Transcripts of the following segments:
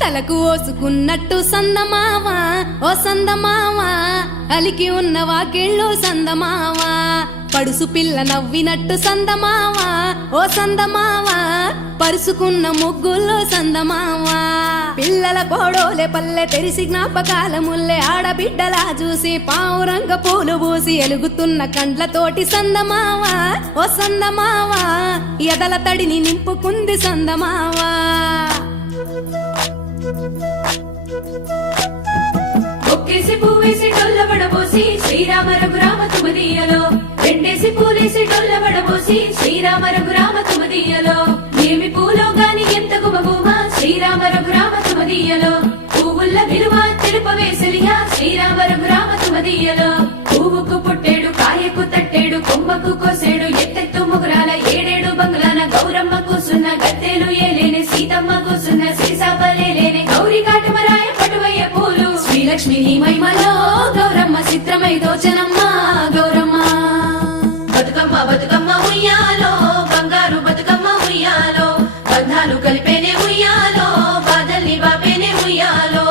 తలకు ఓసుకున్నట్టు సందమావా ఓ సందమావా అలికి ఉన్న వాకిళ్ళు సందమావా పడుసు పిల్ల నవ్వినట్టు సందమావా ఓ సందమావా పరుసుకున్న ముగ్గుల్లో సందమావా పిల్లల కోడోలే పల్లె తెరిసి జ్ఞాపకాల ముల్లె ఆడబిడ్డలా చూసి పావురంగ పూలు పూసి ఎలుగుతున్న కండ్లతోటి సందమావా ఓ సందమావా ఎదల తడిని నింపుకుంది సందమావా ఒక్కేసి పువ్వేసి డొల్ల వడబోసి శ్రీరామ రఘురామ తుమదీయలో రెండేసి పూలేసి డొల్ల వడబోసి శ్రీరామ రఘురామ తుమదీయలో ఏమి పూలో గాని ఎంత గుమగుమ శ్రీరామ రఘురామ తుమదీయలో పువ్వుల్ల విలువ తెలుపవేసలియా శ్రీరామ రఘురామ తుమదీయలో పువ్వుకు పుట్టేడు కాయకు తట్టేడు కొమ్మకు కోసేడు ఎత్తెత్తు ముగురాల ఏడేడు బంగ్లాన గౌరమ్మ కూసున్న గద్దెలు ఏలేని సీతమ్మ కూసున్న శ్రీసాపలేలేని గౌరీ కాటమరాయ పటువయ్య పూలు శ్రీలక్ష్మి నీ మహిమలో గౌరమ్మ చిత్రమై దోచనమ్మ గౌరమ్మ బతుకమ్మ బతుకమ్మ ఉయ్యాలో బంగారు బతుకమ్మ ఉయ్యాలో బంధాలు కలిపేనే ఉయ్యాలో బాధల్ని బాపేనే ఉయ్యాలో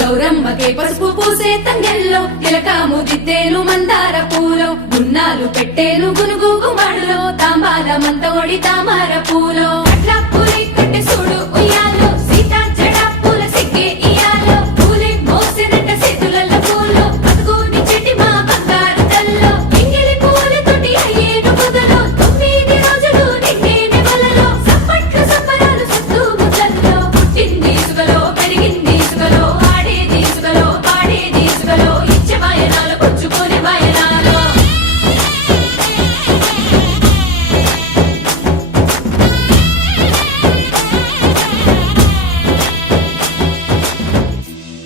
గౌరమ్మకే పసుపు పూసే తంగెల్లో తిలకాము దిద్దేలు మందార పూలో గున్నాలు పెట్టేలు గునుగు గుమ్మడిలో తాంబాల మంత ఒడి తామర పూలో